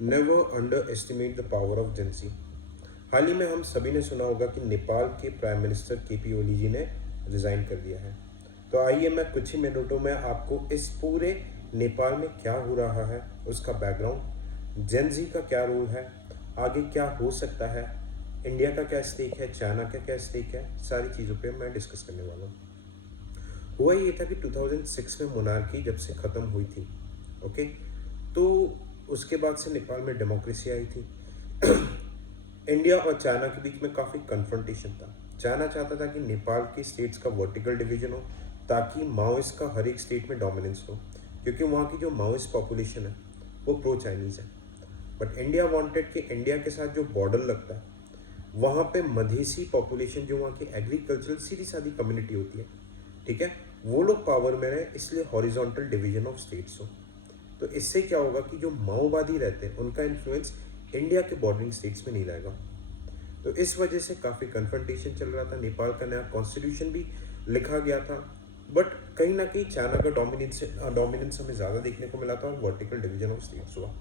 Never underestimate the power of Gen Z. हाल ही में हम सभी ने सुना होगा कि नेपाल के प्राइम मिनिस्टर केपी ओली जी ने रिजाइन कर दिया है। तो आइए मैं कुछ ही मिनटों में आपको इस पूरे नेपाल में क्या हो रहा है, उसका बैकग्राउंड, जेंजी का क्या रोल है, आगे क्या हो सकता है, इंडिया का क्या स्टेक है, चाइना का क्या स्टेक है, सारी चीज़ों पे मैं डिस्कस करने वाला हूँ। हुआ ये था कि 2006 में मोनार्की जब से ख़त्म हुई थी, ओके, तो उसके बाद से नेपाल में डेमोक्रेसी आई थी। इंडिया और चाइना के बीच में काफ़ी कन्फ्रंटेशन था। चाइना चाहता था कि नेपाल के स्टेट्स का वर्टिकल डिवीजन हो ताकि माओइस्ट का हर एक स्टेट में डोमिनेंस हो, क्योंकि वहाँ की जो माओइस्ट पॉपुलेशन है वो प्रो चाइनीज़ है। बट इंडिया वांटेड कि इंडिया के साथ जो बॉर्डर लगता है वहाँ पे मधेसी पॉपुलेशन, जो वहाँ की एग्रीकल्चरल सीधी सादी कम्युनिटी होती है, ठीक है, वो लोग पावर में रहे, इसलिए हॉरिजॉन्टल डिवीजन ऑफ स्टेट्स हो। तो इससे क्या होगा कि जो माओवादी रहते हैं उनका इन्फ्लुएंस इंडिया के बॉर्डरिंग स्टेट्स में नहीं रहेगा। तो इस वजह से काफ़ी कन्फ्रंटेशन चल रहा था। नेपाल का नया कॉन्स्टिट्यूशन भी लिखा गया था, बट कहीं ना कहीं चाइना का डोमिनेंस हमें ज़्यादा देखने को मिला था और वर्टिकल डिवीजन ऑफ स्टेट्स हुआ।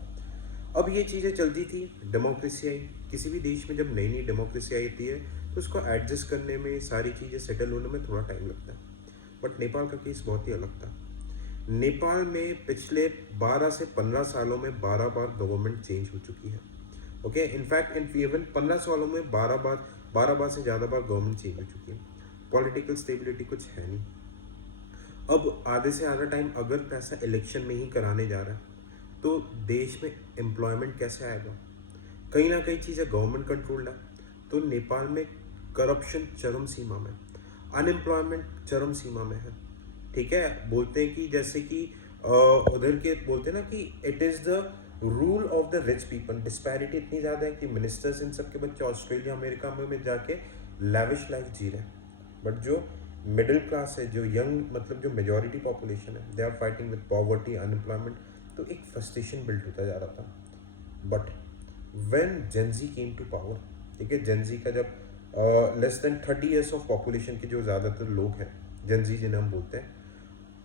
अब ये चीज़ें चलती थी, डेमोक्रेसी आई। किसी भी देश में जब नई नई डेमोक्रेसी आती है तो उसको एडजस्ट करने में, सारी चीज़ें सेटल होने में थोड़ा टाइम लगता है। बट नेपाल का केस बहुत ही अलग था। नेपाल में पिछले 12 से 15 सालों में 12 बार गवर्नमेंट चेंज हो चुकी है, ओके। इनफैक्ट इवन 15 सालों में 12 बार से ज़्यादा बार गवर्नमेंट चेंज हो चुकी है। पॉलिटिकल स्टेबिलिटी कुछ है नहीं। अब आधे से आधा टाइम अगर पैसा इलेक्शन में ही कराने जा रहा है तो देश में एम्प्लॉयमेंट कैसे आएगा? कहीं ना कहीं चीज़ें गवर्नमेंट कंट्रोल्ड है। तो नेपाल में करप्शन चरम सीमा में, अनएम्प्लॉयमेंट चरम सीमा में है, ठीक है। बोलते हैं कि जैसे कि उधर के बोलते हैं ना कि it is the rule of the rich people. Disparity इतनी ज़्यादा है कि मिनिस्टर्स इन सब के बच्चे ऑस्ट्रेलिया अमेरिका में जाके लैविश लाइफ जी रहे हैं। बट जो मिडिल क्लास है, जो यंग, मतलब जो मेजॉरिटी पॉपुलेशन है, they are fighting with poverty, unemployment. तो एक फ्रस्ट्रेशन बिल्ड होता जा रहा था। But when Gen Z came to power, ठीक है, जेंजी का जब less than 30 years of population के जो ज़्यादातर लोग हैं, जेंजी जिन्हें हम बोलते हैं,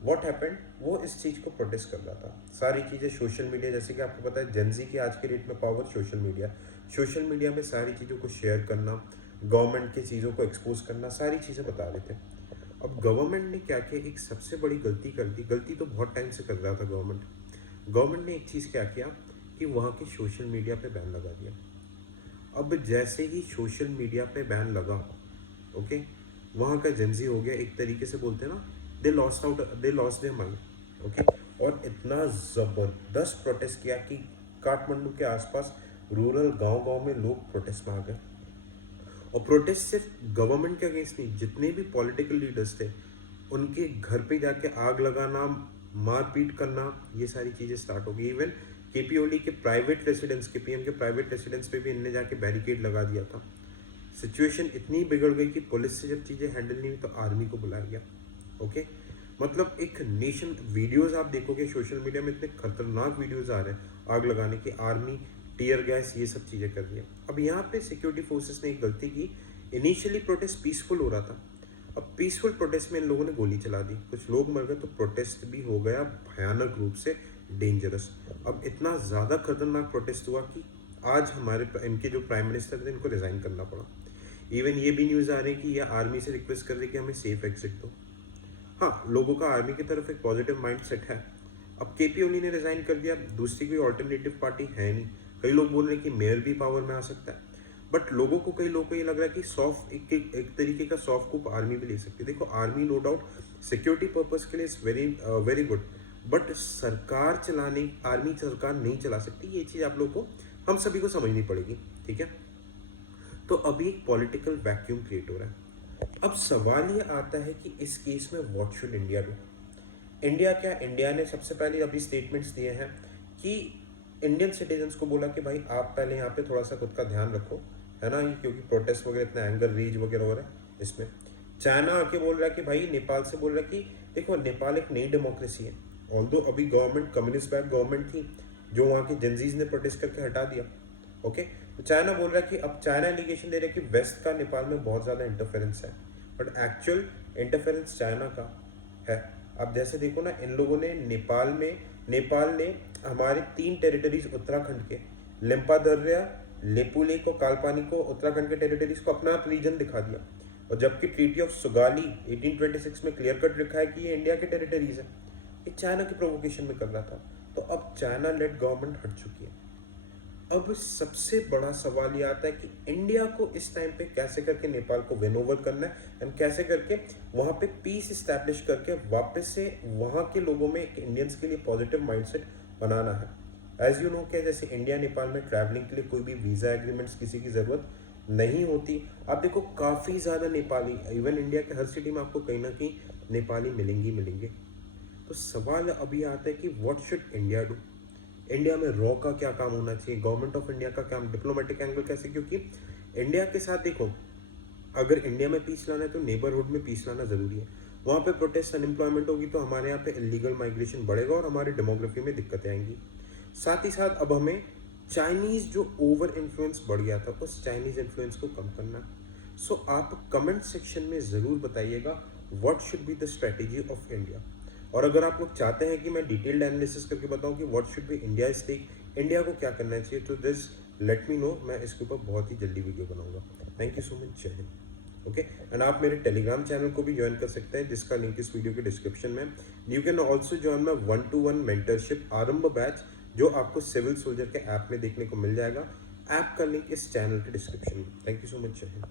व्हाट हैपेंड, वो इस चीज़ को प्रोटेस्ट कर रहा था। सारी चीज़ें सोशल मीडिया, जैसे कि आपको पता है जेंजी की आज के डेट में पावर सोशल मीडिया में सारी चीज़ों को शेयर करना, गवर्नमेंट की चीज़ों को एक्सपोज करना, सारी चीज़ें बता रहे थे। अब गवर्नमेंट ने क्या किया, एक सबसे बड़ी गलती कर दी। गलती तो बहुत टाइम से कर रहा था गवर्नमेंट ने एक चीज़ क्या किया कि वहाँ के सोशल मीडिया पे बैन लगा दिया। अब जैसे ही सोशल मीडिया पे बैन लगा, ओके, वहाँ का जेंजी हो गया, एक तरीके से बोलते हैं ना, they lost their mind, okay. और इतना ज़बरदस्त प्रोटेस्ट किया कि काठमांडू के आसपास रूरल गांव में लोग प्रोटेस्ट में आ गए। और प्रोटेस्ट सिर्फ गवर्नमेंट के अगेंस्ट नहीं, जितने भी पॉलिटिकल लीडर्स थे उनके घर पे जाके आग लगाना, मारपीट करना, ये सारी चीज़ें स्टार्ट हो गई। इवन केपी ओली के प्राइवेट रेसिडेंस, के पीएम के प्राइवेट रेसिडेंस पे भी इनने जाके बैरिकेड लगा दिया था। सिचुएशन इतनी बिगड़ गई कि पुलिस से जब चीज़ें हैंडल नहीं हुई तो आर्मी को बुलाया गया, ओके। मतलब एक नेशन, वीडियोस आप देखोगे सोशल मीडिया में, इतने खतरनाक वीडियोस आ रहे हैं आग लगाने की, आर्मी टीयर गैस ये सब चीज़ें कर रही है। अब यहाँ पे सिक्योरिटी फोर्सेस ने एक गलती की। इनिशियली प्रोटेस्ट पीसफुल हो रहा था, अब पीसफुल प्रोटेस्ट में इन लोगों ने गोली चला दी, कुछ लोग मर गए, तो प्रोटेस्ट भी हो गया भयानक रूप से डेंजरस। अब इतना ज़्यादा खतरनाक प्रोटेस्ट हुआ कि आज हमारे इनके जो प्राइम मिनिस्टर थे इनको रिज़ाइन करना पड़ा। इवन ये भी न्यूज़ आ रही है कि ये आर्मी से रिक्वेस्ट कर रही है कि हमें सेफ एग्जिट दो। हाँ, लोगों का आर्मी की तरफ एक पॉजिटिव माइंडसेट है। अब केपी ओली ने रिजाइन कर दिया, दूसरी कोई ऑल्टरनेटिव पार्टी है नहीं। कई लोग बोल रहे हैं कि मेयर भी पावर में आ सकता है, बट लोगों को, कई लोगों को ये लग रहा है कि एक तरीके का सॉफ्ट कुप आर्मी भी ले सकती है। देखो, army no doubt security purpose के लिए is very very good, but सरकार चलाने, आर्मी सरकार नहीं चला सकती। ये चीज़ आप लोग को, हम सभी को समझनी पड़ेगी, ठीक है। तो अभी एक पॉलिटिकल वैक्यूम क्रिएट हो रहा है। अब सवाल ये आता है कि इस केस में what should India do. India ने सबसे पहले अभी स्टेटमेंट्स दिए हैं कि इंडियन सिटीजन्स को बोला कि भाई आप पहले यहाँ पे थोड़ा सा खुद का ध्यान रखो, है ना, क्योंकि प्रोटेस्ट वगैरह, इतना एंगर रेज वगैरह हो रहा है इसमें। चाइना आके बोल रहा है कि भाई, नेपाल से बोल रहा है कि देखो, नेपाल एक नई डेमोक्रेसी है। ऑल्दो अभी गवर्नमेंट कम्युनिस्ट बैक गवर्नमेंट थी, जो वहाँ के जेंजीज ने प्रोटेस्ट करके हटा दिया, ओके। तो चाइना बोल रहा है कि, अब चाइना इंडिकेशन दे रहा है कि वेस्ट का नेपाल में बहुत ज़्यादा इंटरफेरेंस है, बट एक्चुअल इंटरफेरेंस चाइना का है। अब जैसे देखो ना, इन लोगों ने नेपाल ने हमारे 3 टेरिटरीज उत्तराखंड के लिम्पादर्या, लेपुलेख और कालपानी को, उत्तराखंड के टेरिटरीज को अपना रीजन दिखा दिया। और जबकि ट्रीटी ऑफ सुगाली 1826 में क्लियर कट लिखा है कि ये इंडिया के टेरिटरीज है, ये चाइना की प्रोवोकेशन में कर रहा था। तो अब चाइना लेड गवर्नमेंट हट चुकी है। अब सबसे बड़ा सवाल ये आता है कि इंडिया को इस टाइम पे कैसे करके नेपाल को विन ओवर करना है एंड कैसे करके वहाँ पे पीस इस्टेब्लिश करके वापस से वहाँ के लोगों में एक इंडियंस के लिए पॉजिटिव माइंडसेट बनाना है। एज यू नो क्या, जैसे इंडिया नेपाल में ट्रैवलिंग के लिए कोई भी वीज़ा एग्रीमेंट्स किसी की ज़रूरत नहीं होती। आप देखो काफ़ी ज़्यादा नेपाली, इवन इंडिया के हर सिटी में आपको कहीं ना कहीं नेपाली मिलेंगे। तो सवाल अभी आता है कि what should India do. India में रॉ का क्या काम होना चाहिए, गवर्नमेंट ऑफ इंडिया का काम, डिप्लोमेटिक एंगल कैसे, क्योंकि इंडिया के साथ देखो, अगर इंडिया में पीस लाना है तो नेबरहुड में पीस लाना ज़रूरी है। वहाँ पे प्रोटेस्ट, अनएम्प्लॉयमेंट होगी तो हमारे यहाँ पे इलीगल माइग्रेशन बढ़ेगा और हमारी डेमोग्राफी में दिक्कतें आएंगी। साथ ही साथ अब हमें चाइनीज़ जो ओवर इन्फ्लुएंस बढ़ गया था, उस चाइनीज़ इन्फ्लुएंस को कम करना। सो आप कमेंट सेक्शन में ज़रूर बताइएगा what should be the strategy of India. और अगर आप लोग चाहते हैं कि मैं डिटेल्ड एनालिसिस करके बताऊं कि what should be India take, India को क्या करना चाहिए, तो दिस लेट मी नो, मैं इसके ऊपर बहुत ही जल्दी वीडियो बनाऊंगा। थैंक यू सो मच, जय हिंद। ओके, एंड आप मेरे टेलीग्राम चैनल को भी ज्वाइन कर सकते हैं जिसका लिंक इस वीडियो के डिस्क्रिप्शन में। You can also join my 1-to-1 mentorship आरंभ बैच, जो आपको सिविल सोल्जर के ऐप में देखने को मिल जाएगा। ऐप का लिंक इस चैनल के डिस्क्रिप्शन में। थैंक यू सो मच, जय हिंद।